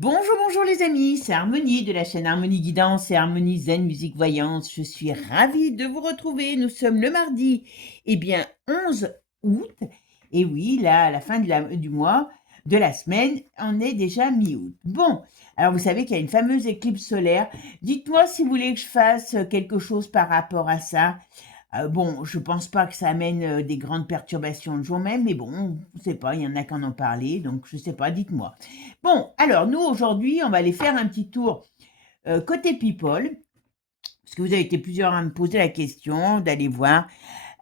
Bonjour, bonjour les amis, c'est Harmonie de la chaîne Harmonie Guidance et Harmonie Zen Musique Voyance. Je suis ravie de vous retrouver. Nous sommes le mardi, 11 août. Et oui, là, à la fin du mois, de la semaine, on est déjà mi-août. Bon, alors vous savez qu'il y a une fameuse éclipse solaire. Dites-moi si vous voulez que je fasse quelque chose par rapport à ça. Bon, je pense pas que ça amène des grandes perturbations le jour même, mais bon, je sais pas, il y en a qui en ont parlé, donc je sais pas, dites-moi. Bon, alors nous aujourd'hui, on va aller faire un petit tour côté people, parce que vous avez été plusieurs à me poser la question d'aller voir.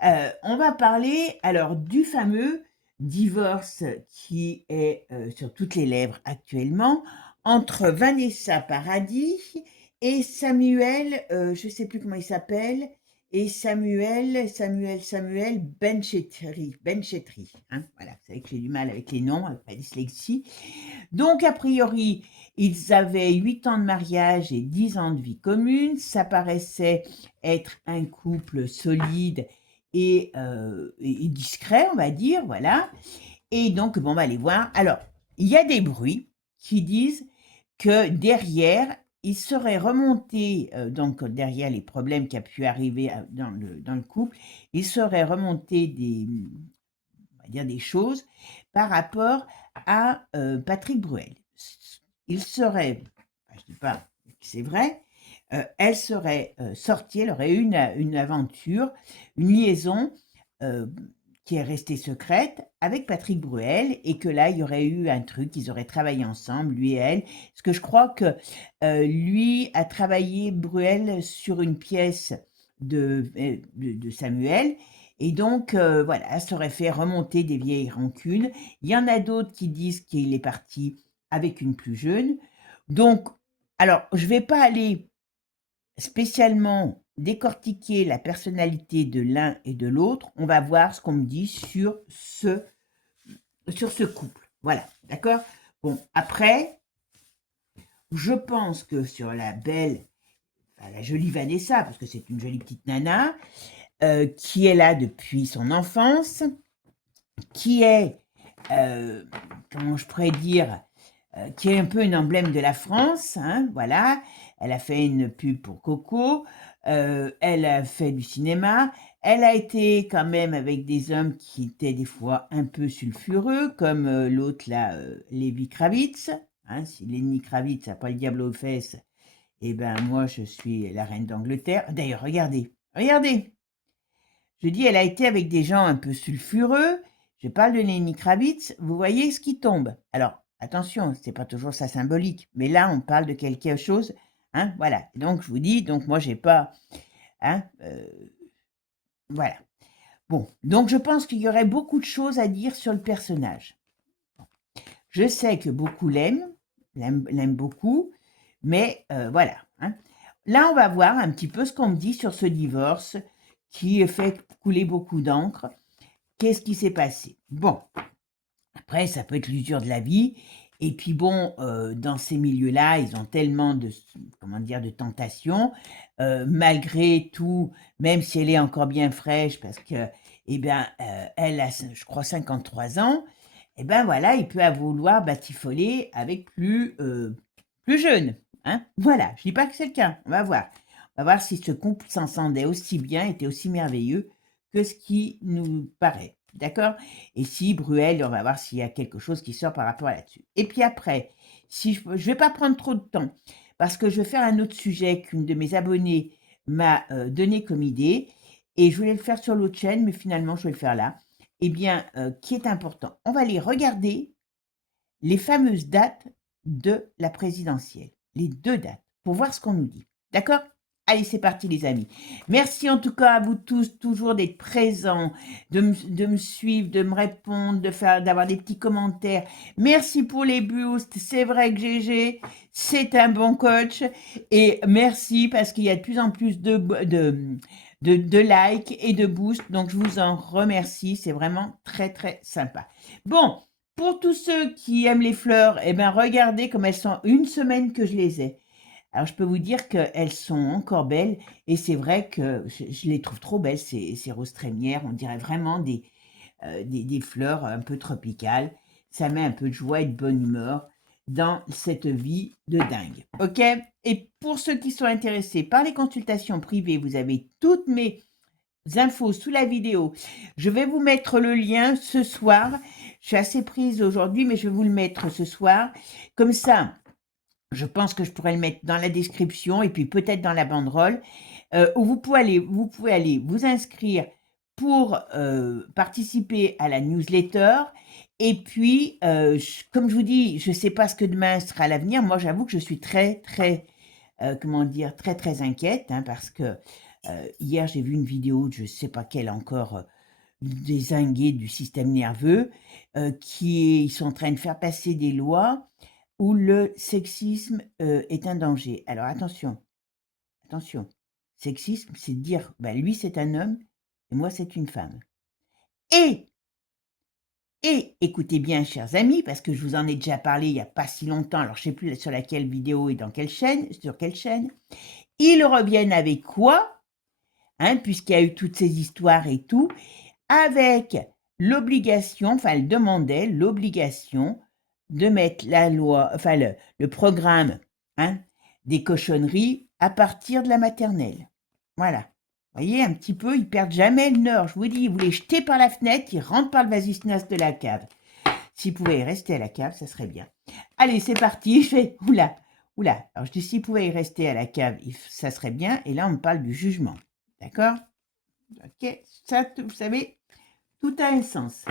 On va parler alors du fameux divorce qui est sur toutes les lèvres actuellement entre Vanessa Paradis et Samuel, je sais plus comment il s'appelle, et Samuel Benchetri, hein, voilà, vous savez que j'ai du mal avec les noms, avec la dyslexie. Donc, a priori, ils avaient 8 ans de mariage et 10 ans de vie commune. Ça paraissait être un couple solide et discret, on va dire, voilà. Et donc, bon, on va aller voir. Alors, il y a des bruits qui disent que derrière, il serait remonté, donc derrière les problèmes qui a pu arriver dans le couple, il serait remonté on va dire des choses par rapport à Patrick Bruel. Il serait, je ne dis pas que c'est vrai, elle serait sortie, elle aurait eu une aventure, une liaison euh, qui est restée secrète avec Patrick Bruel et que là, il y aurait eu un truc, ils auraient travaillé ensemble, lui et elle. Parce que je crois que lui a travaillé, Bruel, sur une pièce de Samuel. Et donc, voilà, ça aurait fait remonter des vieilles rancunes. Il y en a d'autres qui disent qu'il est parti avec une plus jeune. Donc, alors, je ne vais pas aller spécialement décortiquer la personnalité de l'un et de l'autre. On va voir ce qu'on me dit sur ce couple. Voilà, d'accord. Bon, après, je pense que sur la belle, enfin, la jolie Vanessa, parce que c'est une jolie petite nana, qui est là depuis son enfance, qui est, comment je pourrais dire, qui est un peu un emblème de la France, hein, voilà. Elle a fait une pub pour Coco, elle a fait du cinéma, elle a été quand même avec des hommes qui étaient des fois un peu sulfureux, comme l'autre là, Lenny Kravitz. Hein, si Lenny Kravitz n'a pas le diable aux fesses, eh ben moi je suis la reine d'Angleterre. D'ailleurs, regardez, regardez. Je dis, elle a été avec des gens un peu sulfureux. Je parle de Lenny Kravitz. Vous voyez ce qui tombe. Alors, attention, c'est pas toujours ça symbolique, mais là, on parle de quelque chose. Hein, voilà. Et donc, je vous dis, donc moi, j'ai pas. Hein, voilà. Bon, donc je pense qu'il y aurait beaucoup de choses à dire sur le personnage. Je sais que beaucoup l'aiment beaucoup, mais voilà. Hein. Là, on va voir un petit peu ce qu'on me dit sur ce divorce qui fait couler beaucoup d'encre. Qu'est-ce qui s'est passé? Bon, après, ça peut être l'usure de la vie. Et puis bon, dans ces milieux-là, ils ont tellement de, comment dire, de tentations. Malgré tout, même si elle est encore bien fraîche, parce que, eh bien, elle a, je crois, 53 ans, eh bien voilà, il peut vouloir batifoler avec plus jeune. Hein. Voilà, je dis pas que c'est le cas, on va voir. On va voir si ce couple s'entendait aussi bien, était aussi merveilleux que ce qui nous paraît. D'accord? Et si Bruel, on va voir s'il y a quelque chose qui sort par rapport à là-dessus. Et puis après, si je ne vais pas prendre trop de temps, parce que je vais faire un autre sujet qu'une de mes abonnées m'a donné comme idée, et je voulais le faire sur l'autre chaîne, mais finalement je vais le faire là, eh bien, qui est important. On va aller regarder les fameuses dates de la présidentielle, les 2 dates, pour voir ce qu'on nous dit. D'accord? Allez, c'est parti les amis. Merci en tout cas à vous tous toujours d'être présents, de me suivre, de me répondre, d'avoir des petits commentaires. Merci pour les boosts. C'est vrai que GG, c'est un bon coach. Et merci parce qu'il y a de plus en plus de likes et de boosts. Donc je vous en remercie. C'est vraiment très très sympa. Bon, pour tous ceux qui aiment les fleurs, eh ben regardez comme elles sont une semaine que je les ai. Alors je peux vous dire qu'elles sont encore belles et c'est vrai que je les trouve trop belles, ces roses trémières. On dirait vraiment des fleurs un peu tropicales. Ça met un peu de joie et de bonne humeur. dans cette vie de dingue. OK? Et pour ceux qui sont intéressés par les consultations privées, vous avez toutes mes infos sous la vidéo. Je vais vous mettre le lien ce soir. Je suis assez prise aujourd'hui, mais je vais vous le mettre ce soir. Comme ça, je pense que je pourrais le mettre dans la description et puis peut-être dans la banderole, où vous pouvez aller vous inscrire pour participer à la newsletter. Et puis, comme je vous dis, je ne sais pas ce que demain sera l'avenir. Moi, j'avoue que je suis très, très, comment dire, très, très inquiète, hein, parce que hier, j'ai vu une vidéo de je ne sais pas quelle encore, des zingués du système nerveux, ils sont en train de faire passer des lois où le sexisme est un danger. Alors attention, attention, sexisme, c'est de dire, bah, lui c'est un homme et moi c'est une femme. Et, et écoutez bien, chers amis, parce que je vous en ai déjà parlé il n'y a pas si longtemps, alors je ne sais plus sur laquelle vidéo et dans quelle chaîne, sur quelle chaîne, ils reviennent avec quoi, hein, puisqu'il y a eu toutes ces histoires et tout, avec l'obligation, enfin elle demandait l'obligation de mettre la loi, enfin le programme, hein, des cochonneries à partir de la maternelle. Voilà. Vous voyez, un petit peu, ils perdent jamais le nord. Je vous dis, vous les jetez par la fenêtre, ils rentrent par le vasisnas de la cave. S'ils pouvaient y rester à la cave, ça serait bien. Allez, c'est parti. Je fais, oula, oula. Alors je dis, s'ils pouvaient y rester à la cave, ça serait bien. Et là, on parle du jugement. D'accord? Ok, ça, vous savez, tout a un sens.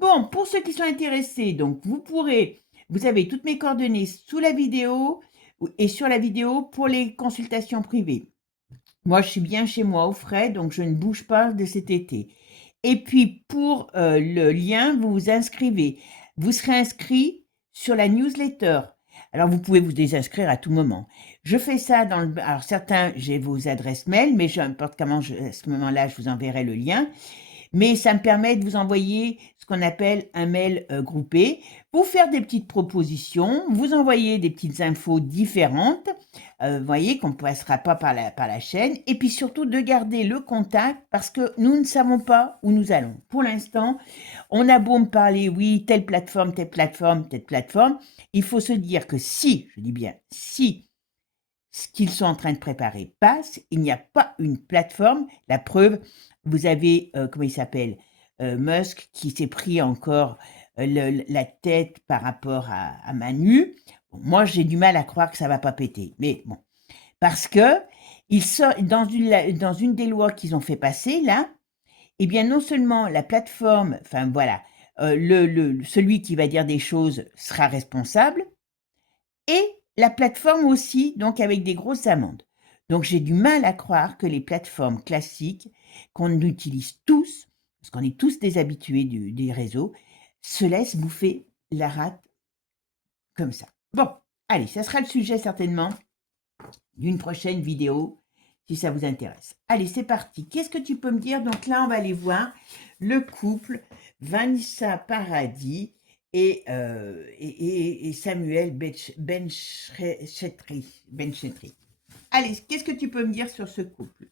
Bon, pour ceux qui sont intéressés, donc vous avez toutes mes coordonnées sous la vidéo et sur la vidéo pour les consultations privées. Moi, je suis bien chez moi au frais, donc je ne bouge pas de cet été. Et puis, pour le lien, vous vous inscrivez. Vous serez inscrit sur la newsletter. Alors, vous pouvez vous désinscrire à tout moment. Je fais ça dans le... Alors, certains, j'ai vos adresses mail, mais n'importe comment, à ce moment-là, je vous enverrai le lien. Mais ça me permet de vous envoyer ce qu'on appelle un mail groupé, vous faire des petites propositions, vous envoyer des petites infos différentes, vous voyez qu'on ne passera pas par la chaîne, et puis surtout de garder le contact parce que nous ne savons pas où nous allons. Pour l'instant, on a beau me parler, oui, telle plateforme, telle plateforme, telle plateforme, il faut se dire que si, je dis bien si, ce qu'ils sont en train de préparer passe, il n'y a pas une plateforme. La preuve, vous avez, comment il s'appelle, Musk, qui s'est pris encore la tête par rapport à Manu. Bon, moi, j'ai du mal à croire que ça va pas péter. Mais bon, parce que il sort, dans une des lois qu'ils ont fait passer, là, eh bien, non seulement la plateforme, enfin voilà, celui qui va dire des choses sera responsable, et la plateforme aussi, donc avec des grosses amendes. Donc j'ai du mal à croire que les plateformes classiques qu'on utilise tous, parce qu'on est tous des habitués des réseaux, se laissent bouffer la rate comme ça. Bon, allez, ça sera le sujet certainement d'une prochaine vidéo, si ça vous intéresse. Allez, c'est parti. Qu'est-ce que tu peux me dire? Donc là, on va aller voir le couple Vanessa Paradis et Samuel Benchetri. Allez, qu'est-ce que tu peux me dire sur ce couple?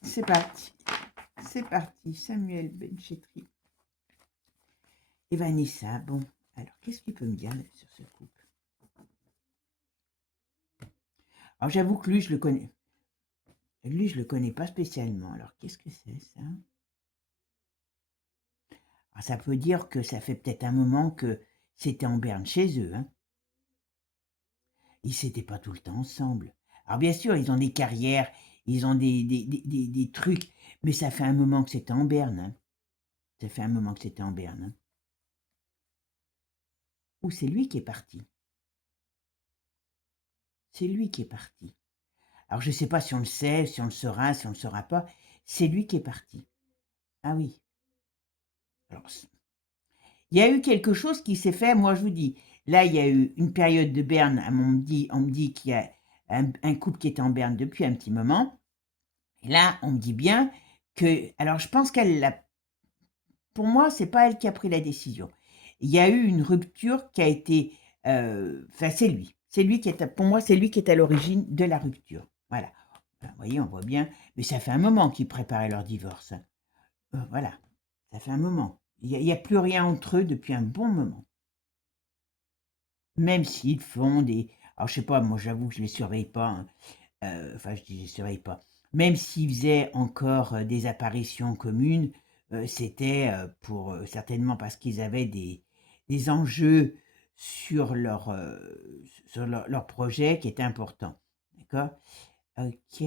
C'est parti. C'est parti. Samuel Benchetri et Vanessa. Bon, alors, qu'est-ce que tu peux me dire sur ce couple? Alors, j'avoue que lui, je le connais. Lui, je le connais pas spécialement. Alors, qu'est-ce que c'est, ça? Alors, ça peut dire que ça fait peut-être un moment que c'était en berne chez eux, hein. Ils s'étaient pas tout le temps ensemble. Alors, bien sûr, ils ont des carrières, ils ont des trucs, mais ça fait un moment que c'était en berne, hein. Ça fait un moment que c'était en berne, hein. Ou c'est lui qui est parti. C'est lui qui est parti. Alors, je ne sais pas si on le sait, si on le saura, si on ne le saura pas. C'est lui qui est parti. Ah oui. Alors, il y a eu quelque chose qui s'est fait, moi je vous dis, là il y a eu une période de berne, on me dit qu'il y a un couple qui était en berne depuis un petit moment, et là on me dit bien que, alors je pense qu'elle l'a, pour moi c'est pas elle qui a pris la décision, il y a eu une rupture qui a été, enfin c'est lui qui est, pour moi c'est lui qui est à l'origine de la rupture, voilà. Vous voyez, on voit bien, mais ça fait un moment qu'ils préparaient leur divorce, hein. Voilà, ça fait un moment. Il y a plus rien entre eux depuis un bon moment. même s'ils font des alors je sais pas, moi j'avoue que je les surveille pas, hein, enfin je dis: «Je les surveille pas». Même s'ils faisaient encore, des apparitions communes, c'était, pour, certainement parce qu'ils avaient des enjeux sur leur projet qui étaient importants. D'accord? OK.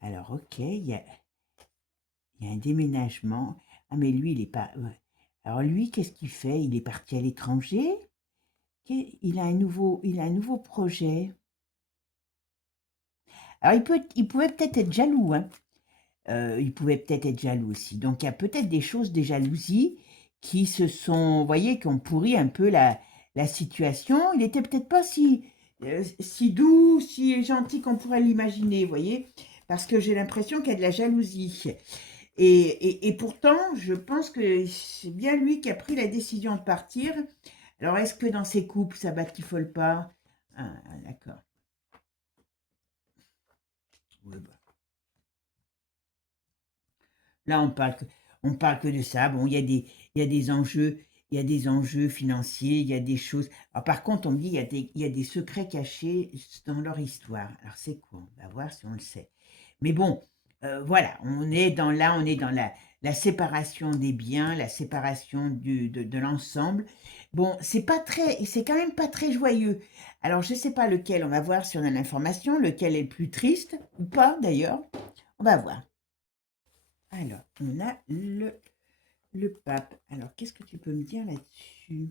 Alors OK, il y a un déménagement. Ah mais lui il est pas ouais. Alors lui, qu'est-ce qu'il fait? Il est parti à l'étranger? Il a un nouveau projet. Alors il pouvait peut-être être jaloux, hein. Il pouvait peut-être être jaloux aussi. Donc il y a peut-être des choses, des jalousies qui se sont, vous voyez, qui ont pourri un peu la situation. Il était peut-être pas si doux, si gentil qu'on pourrait l'imaginer, vous voyez, parce que j'ai l'impression qu'il y a de la jalousie. Et pourtant, je pense que c'est bien lui qui a pris la décision de partir. Alors, est-ce que dans ces couples, ça batifole pas? Ah, d'accord. Ouais, bah. Là, on parle que de ça. Bon, il y a des enjeux, il y a des enjeux financiers, il y a des choses. Alors, par contre, on me dit il y a des secrets cachés dans leur histoire. Alors, c'est quoi? On va voir si on le sait. Mais bon, voilà, on est dans la séparation des biens, la séparation de l'ensemble. Bon, c'est quand même pas très joyeux. Alors, je sais pas lequel, on va voir si on a l'information, lequel est le plus triste, ou pas d'ailleurs. On va voir. Alors, on a le pape. Alors, qu'est-ce que tu peux me dire là-dessus?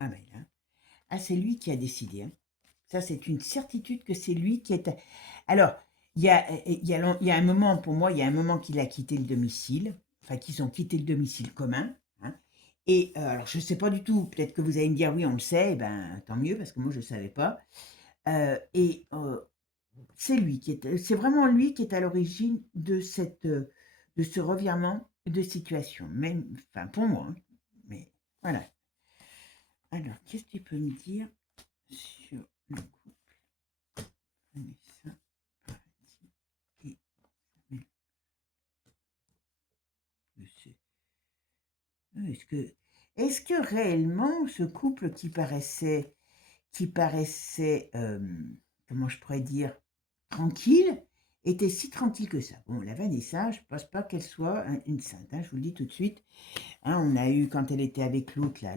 Ah ben là. Ah, c'est lui qui a décidé, hein. Ça, c'est une certitude que c'est lui qui est. Alors, il y a un moment, pour moi, il y a un moment qu'il a quitté le domicile, enfin, qu'ils ont quitté le domicile commun, hein. Et alors, je ne sais pas du tout, peut-être que vous allez me dire, oui, on le sait, eh ben, tant mieux, parce que moi, je ne savais pas. Et c'est vraiment lui qui est à l'origine de ce revirement de situation, même, enfin, pour moi, hein. Mais voilà. Alors, qu'est-ce que tu peux me dire sur le couple Vanessa Paradis et Samuel Lucet? Est-ce que réellement ce couple qui paraissait, comment je pourrais dire, tranquille, était si tranquille que ça? Bon, la Vanessa, je ne pense pas qu'elle soit une sainte, hein, je vous le dis tout de suite. Hein, on a eu, quand elle était avec l'autre, là,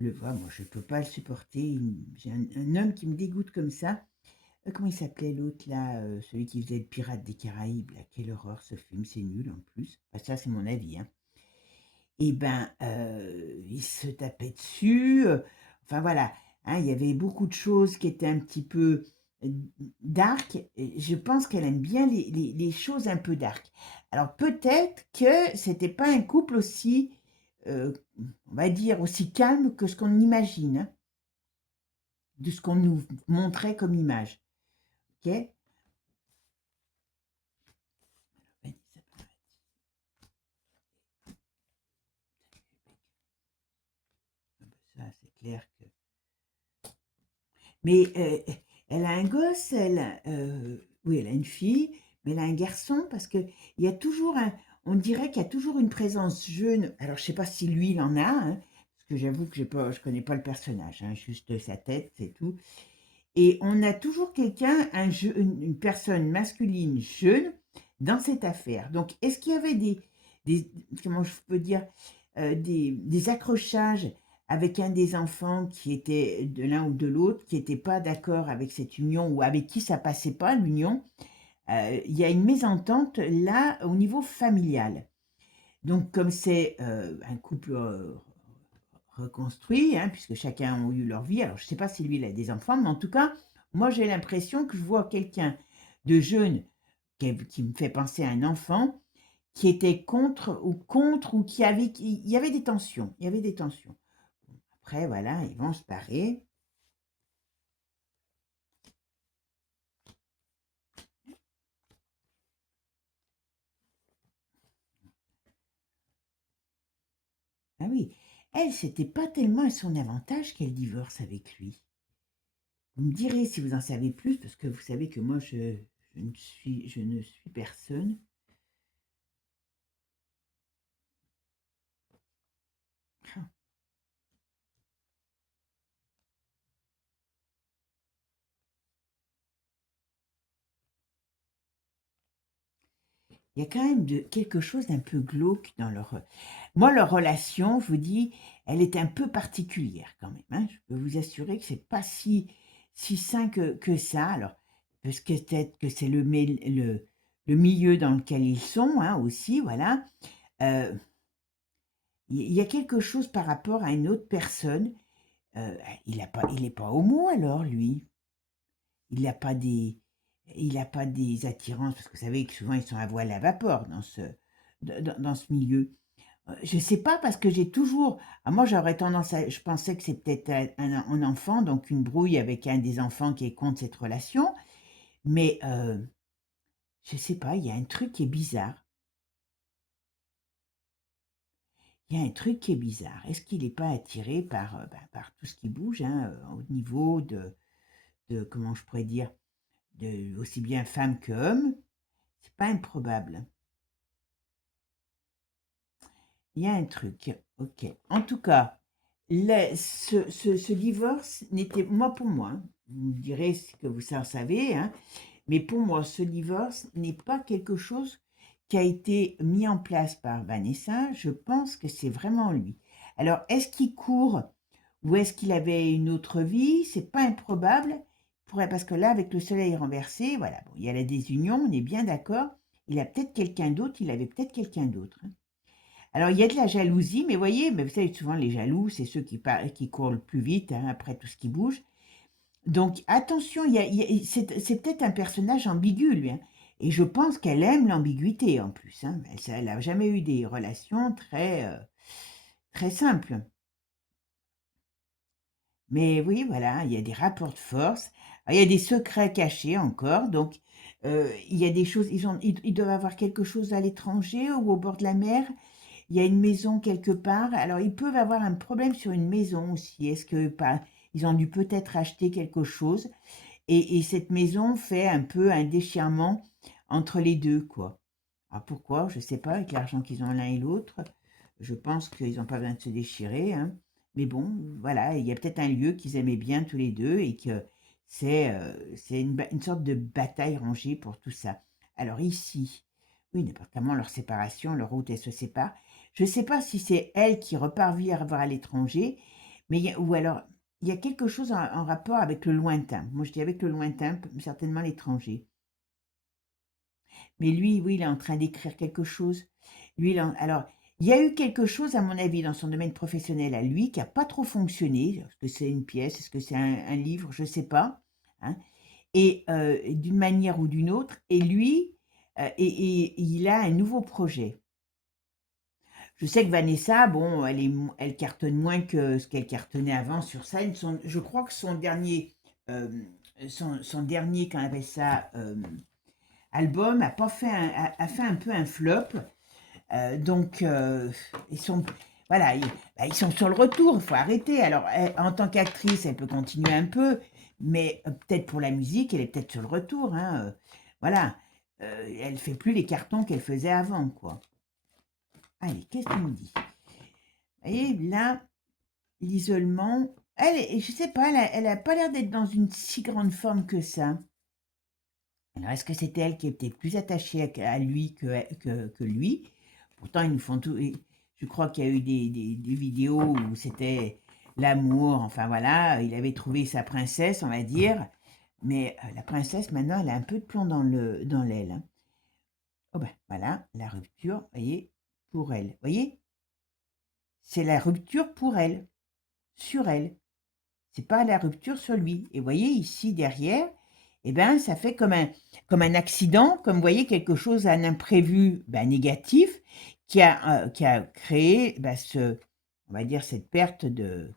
moi je ne peux pas le supporter. J'ai un homme qui me dégoûte comme ça. Comment il s'appelait l'autre là, celui qui faisait le pirate des Caraïbes là, quelle horreur ce film, c'est nul en plus. Enfin, ça c'est mon avis, hein. Et ben, il se tapait dessus, enfin voilà, hein, il y avait beaucoup de choses qui étaient un petit peu, dark et je pense qu'elle aime bien les choses un peu dark. Alors peut-être que c'était pas un couple aussi, on va dire aussi calme que ce qu'on imagine, hein, de ce qu'on nous montrait comme image, OK? Ça, c'est clair que mais, elle a un gosse, oui, elle a une fille, mais elle a un garçon parce qu'il y a toujours on dirait qu'il y a toujours une présence jeune. Alors je sais pas si lui, il en a, hein, parce que j'avoue que je connais pas le personnage, hein, juste sa tête, c'est tout. Et on a toujours quelqu'un, une personne masculine jeune dans cette affaire. Donc est-ce qu'il y avait des comment je peux dire? Des accrochages avec un des enfants qui était de l'un ou de l'autre, qui était pas d'accord avec cette union ou avec qui ça passait pas l'union? Il y a une mésentente là, au niveau familial. Donc comme c'est, un couple, reconstruit, hein, puisque chacun a eu leur vie. Alors, je ne sais pas si lui, il a des enfants, mais en tout cas, moi, j'ai l'impression que je vois quelqu'un de jeune qui me fait penser à un enfant qui était ou il y avait des tensions. Il y avait des tensions. Après, voilà, ils vont se parer. Ah oui, elle, c'était pas tellement à son avantage qu'elle divorce avec lui. Vous me direz si vous en savez plus, parce que vous savez que moi, je ne suis personne. il y a quand même quelque chose d'un peu glauque dans moi, leur relation, je vous dis, elle est un peu particulière quand même, hein. Je peux vous assurer que c'est pas si sain que ça. Alors, parce que peut-être que c'est le milieu dans lequel ils sont, hein, aussi, voilà. Euh, il y a quelque chose par rapport à une autre personne. Il est pas homo alors, lui. Il n'a pas des, il a pas des attirances, parce que vous savez que souvent ils sont à voile à vapeur dans ce milieu. Je sais pas parce que j'ai toujours, moi j'aurais tendance je pensais que c'est peut-être un enfant, donc une brouille avec un des enfants qui est contre cette relation, mais je sais pas, il y a un truc qui est bizarre. Il y a un truc qui est bizarre. Est-ce qu'il n'est pas attiré par tout ce qui bouge, hein, au niveau comment je pourrais dire, aussi bien femme que homme? C'est pas improbable. Il y a un truc, ok. En tout cas, ce divorce n'était, moi pour moi, hein, vous me direz ce que vous en savez, hein, mais pour moi, ce divorce n'est pas quelque chose qui a été mis en place par Vanessa. Je pense que c'est vraiment lui. Alors, est-ce qu'il court ou est-ce qu'il avait une autre vie? C'est pas improbable. Parce que là, avec le soleil renversé, voilà, bon, il y a la désunion, on est bien d'accord. Il a peut-être quelqu'un d'autre, il avait peut-être quelqu'un d'autre, hein. Alors, il y a de la jalousie, mais voyez, mais vous savez, souvent les jaloux, c'est ceux qui courent le plus vite, hein, après tout ce qui bouge. Donc, attention, c'est peut-être un personnage ambigu, lui, hein. Et je pense qu'elle aime l'ambiguïté en plus, hein. Elle n'a jamais eu des relations très simples. Mais oui, voilà, il y a des rapports de force. Il y a des secrets cachés encore. Donc, il y a des choses. Ils doivent avoir quelque chose à l'étranger ou au bord de la mer. Il y a une maison quelque part. Alors, ils peuvent avoir un problème sur une maison aussi. Est-ce que ils ont dû peut-être acheter quelque chose et cette maison fait un peu un déchirement entre les deux, quoi. Alors pourquoi? Je sais pas, avec l'argent qu'ils ont l'un et l'autre. Je pense qu'ils n'ont pas besoin de se déchirer, hein. Mais bon, voilà, il y a peut-être un lieu qu'ils aimaient bien tous les deux et que c'est une sorte de bataille rangée pour tout ça. Alors ici, oui, n'importe comment leur séparation, leur route, elle se sépare. Je ne sais pas si c'est elle qui repart vivre à l'étranger, mais ou alors il y a quelque chose en rapport avec le lointain. Moi, je dis avec le lointain, certainement l'étranger. Mais lui, oui, il est en train d'écrire quelque chose. Alors, il y a eu quelque chose, à mon avis, dans son domaine professionnel à lui qui n'a pas trop fonctionné. Est-ce que c'est une pièce? Est-ce que c'est un livre? Je ne sais pas, hein. Et d'une manière ou d'une autre. Et lui, il a un nouveau projet. Je sais que Vanessa, bon, elle cartonne moins que ce qu'elle cartonnait avant sur scène. Je crois que euh, son dernier, qu'on appelle ça, album, a pas fait a fait un peu un flop. Donc, ils sont, voilà, ils sont sur le retour. Il faut arrêter. Alors, en tant qu'actrice, elle peut continuer un peu, mais peut-être pour la musique, elle est peut-être sur le retour, hein. Voilà, elle fait plus les cartons qu'elle faisait avant, quoi. Allez, qu'est-ce qu'il me dit? Vous voyez, là, l'isolement, je sais pas, elle a pas l'air d'être dans une si grande forme que ça. Alors, est-ce que c'était elle qui était plus attachée à lui que lui? Pourtant, ils nous font tout. Je crois qu'il y a eu des vidéos où c'était l'amour, enfin voilà, il avait trouvé sa princesse, on va dire. Mais la princesse, maintenant, elle a un peu de plomb dans l'aile, hein. Oh ben voilà, la rupture, vous voyez, pour elle. Vous voyez? C'est la rupture pour elle, sur elle. C'est pas la rupture sur lui. Et vous voyez ici derrière, eh ben, ça fait comme un accident, comme vous voyez quelque chose, un imprévu ben, négatif qui a créé ben, on va dire cette perte de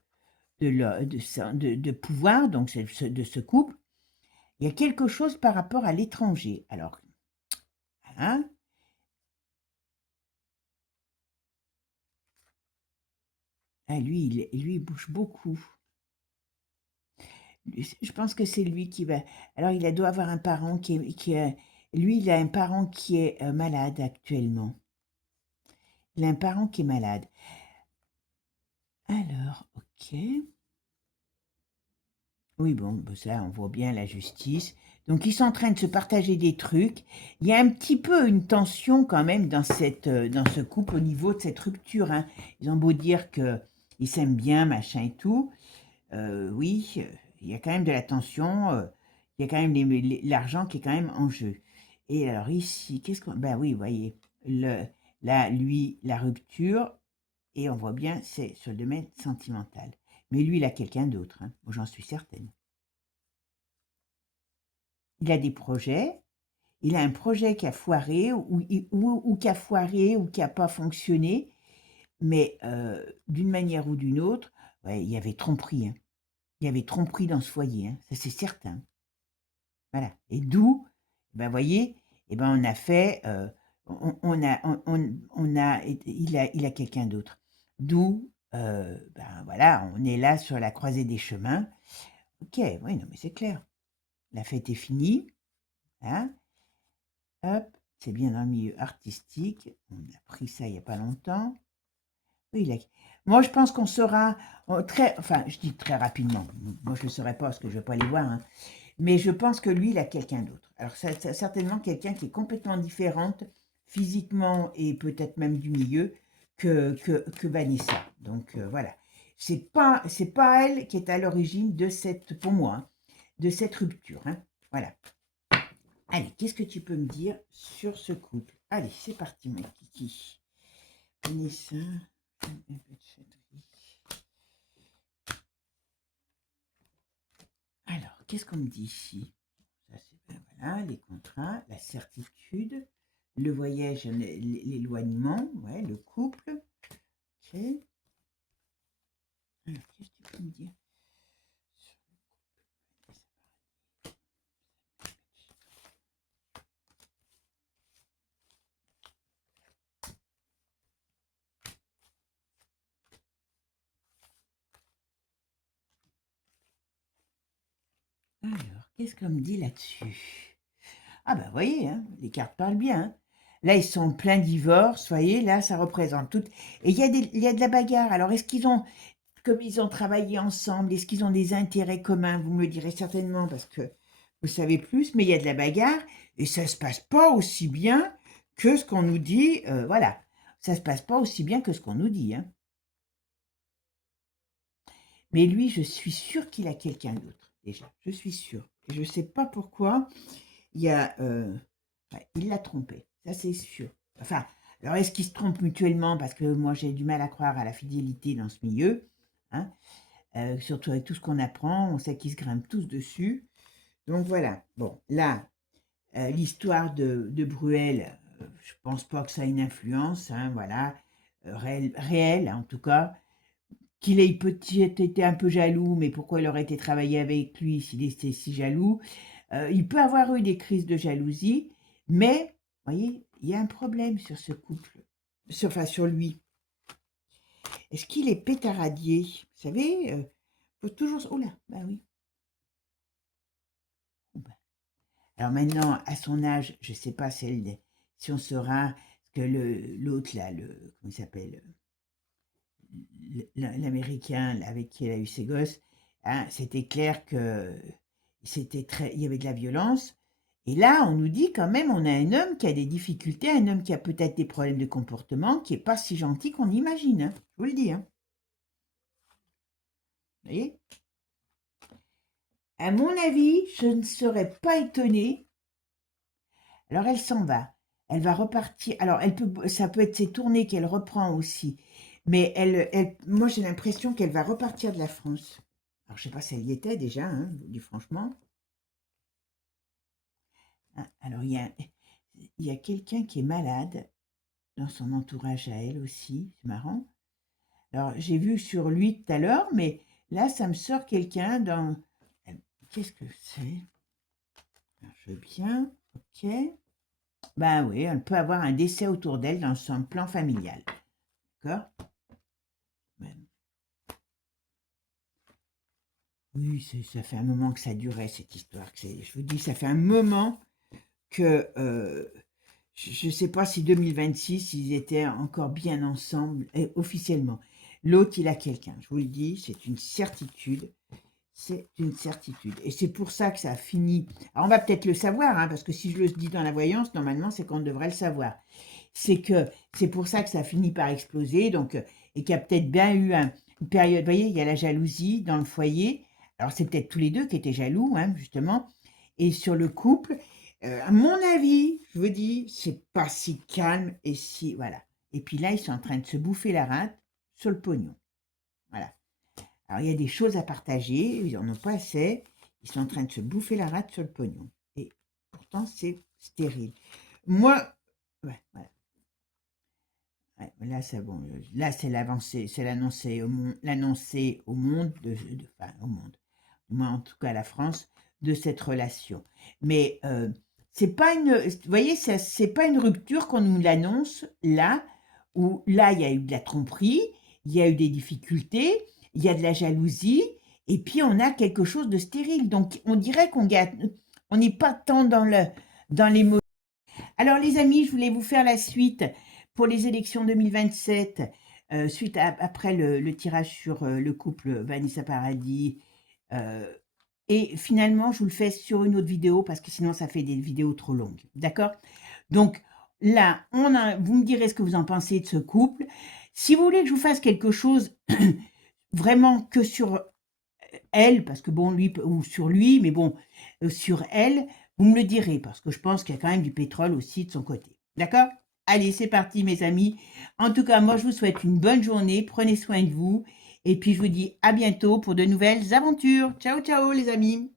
pouvoir, donc de ce couple. Il y a quelque chose par rapport à l'étranger. Alors, hein, ah, lui, il bouge beaucoup. Je pense que c'est lui qui va. Alors, doit avoir un parent lui, il a un parent qui est malade actuellement. Il a un parent qui est malade. Alors, ok. Oui, bon, ça, on voit bien la justice. Donc, ils sont en train de se partager des trucs. Il y a un petit peu une tension quand même dans ce couple au niveau de cette rupture, hein. Ils ont beau dire qu'ils s'aiment bien, machin et tout. Oui, il y a quand même de la tension. Il y a quand même l'argent qui est quand même en jeu. Et alors ici, qu'est-ce qu'on... Ben oui, vous voyez, là, lui, la rupture, et on voit bien, c'est sur le domaine sentimental. Mais lui, il a quelqu'un d'autre, hein. Moi, j'en suis certaine. Il a des projets, il a un projet qui a foiré ou qui a foiré ou qui a pas fonctionné, mais d'une manière ou d'une autre, ouais, il y avait tromperie, hein. Il y avait tromperie dans ce foyer, hein, ça c'est certain. Voilà. Et d'où, ben voyez, eh ben on a fait, on a, il a quelqu'un d'autre. D'où, ben voilà, on est là sur la croisée des chemins. Ok, oui, non mais c'est clair. La fête est finie, hein. Hop, c'est bien dans le milieu artistique. On a pris ça il n'y a pas longtemps. Oui, moi, je pense qu'on saura enfin, je dis très rapidement. Moi, je ne le saurais pas parce que je ne vais pas les voir, hein. Mais je pense que lui, il a quelqu'un d'autre. Alors, c'est certainement quelqu'un qui est complètement différente physiquement et peut-être même du milieu que Vanessa. Donc, voilà. C'est pas elle qui est à l'origine de cette, pour moi, hein, de cette rupture, hein. Voilà. Allez, qu'est-ce que tu peux me dire sur ce couple? Allez, c'est parti, mon kiki. Vanessa. Alors, qu'est-ce qu'on me dit ici? Ça, c'est, voilà, les contrats, la certitude, le voyage, l'éloignement, ouais, le couple. Ok. Alors, qu'est-ce que tu peux me dire? Alors, qu'est-ce qu'on me dit là-dessus? Ah ben, vous voyez, hein, les cartes parlent bien, hein. Là, ils sont en plein divorce, vous voyez, là, ça représente tout. Et il y a de la bagarre. Alors, est-ce qu'ils ont, comme ils ont travaillé ensemble, est-ce qu'ils ont des intérêts communs? Vous me le direz certainement parce que vous savez plus, mais il y a de la bagarre et ça se passe pas aussi bien que ce qu'on nous dit. Voilà, ça se passe pas aussi bien que ce qu'on nous dit, hein. Mais lui, je suis sûre qu'il a quelqu'un d'autre, déjà. Je suis sûre. Et je ne sais pas pourquoi. Il y a, ouais, il l'a trompé, ça c'est sûr. Enfin, alors est-ce qu'ils se trompent mutuellement? Parce que moi j'ai du mal à croire à la fidélité dans ce milieu, hein. Surtout avec tout ce qu'on apprend, on sait qu'ils se grimpent tous dessus. Donc voilà, bon, là, l'histoire de Bruel, je pense pas que ça ait une influence, hein, voilà, réelle en tout cas. Qu'il ait peut-être été un peu jaloux, mais pourquoi il aurait été travaillé avec lui s'il était si jaloux? Il peut avoir eu des crises de jalousie, mais, vous voyez, il y a un problème sur ce couple, enfin sur lui. Est-ce qu'il est pétaradier? Vous savez, faut toujours... Oh là, bah oui. Oh bah. Alors maintenant, à son âge, je ne sais pas si on saura que l'autre là, comment il s'appelle, l'Américain avec qui elle a eu ses gosses, hein, c'était clair que il y avait de la violence. Et là, on nous dit quand même, on a un homme qui a des difficultés, un homme qui a peut-être des problèmes de comportement, qui est pas si gentil qu'on imagine, hein, je vous le dis, hein. Vous voyez? À mon avis, je ne serais pas étonnée. Alors elle s'en va. Elle va repartir. Alors ça peut être ses tournées qu'elle reprend aussi. Mais moi j'ai l'impression qu'elle va repartir de la France. Alors je sais pas si elle y était déjà, hein, je vous dis franchement. Ah, alors il y a quelqu'un qui est malade dans son entourage à elle aussi. C'est marrant. Alors j'ai vu sur lui tout à l'heure, mais là ça me sort quelqu'un dans. Qu'est-ce que c'est? Alors, je veux bien. Ok. Ben oui, elle peut avoir un décès autour d'elle dans son plan familial. D'accord? Ouais. Oui, ça fait un moment que ça durait cette histoire. Je vous dis, ça fait un moment que je ne sais pas si 2026, ils étaient encore bien ensemble, officiellement. L'autre, il a quelqu'un, je vous le dis, c'est une certitude. c'est une certitude. Et c'est pour ça que ça a fini. Alors, on va peut-être le savoir, hein, parce que si je le dis dans la voyance, normalement, c'est qu'on devrait le savoir. C'est pour ça que ça a fini par exploser, donc, et qu'il y a peut-être bien eu une période, vous voyez, il y a la jalousie dans le foyer. Alors, c'est peut-être tous les deux qui étaient jaloux, hein, justement. Et sur le couple, à mon avis, je vous dis, c'est pas si calme et si, voilà. Et puis là, ils sont en train de se bouffer la rate sur le pognon. Voilà. Alors, il y a des choses à partager, ils n'en ont pas assez. Ils sont en train de se bouffer la rate sur le pognon. Et pourtant, c'est stérile. Moi, ouais, voilà. Ouais, là, c'est bon. Là, c'est l'avancée, c'est l'annoncer au monde, enfin, au monde, moi en tout cas à la France, de cette relation. Mais c'est pas vous voyez, c'est pas une rupture qu'on nous l'annonce là, où là, il y a eu de la tromperie, il y a eu des difficultés, il y a de la jalousie, et puis on a quelque chose de stérile. Donc, on dirait on n'est pas tant dans les mots. Alors, les amis, je voulais vous faire la suite pour les élections 2027, après le tirage sur le couple Vanessa Paradis. Et finalement, je vous le fais sur une autre vidéo parce que sinon, ça fait des vidéos trop longues. D'accord? Donc, là, vous me direz ce que vous en pensez de ce couple. Si vous voulez que je vous fasse quelque chose vraiment que sur elle, parce que bon, lui, ou sur lui, mais bon, sur elle, vous me le direz, parce que je pense qu'il y a quand même du pétrole aussi de son côté. D'accord? Allez, c'est parti, mes amis. En tout cas, moi, je vous souhaite une bonne journée. Prenez soin de vous. Et puis, je vous dis à bientôt pour de nouvelles aventures. Ciao, ciao, les amis.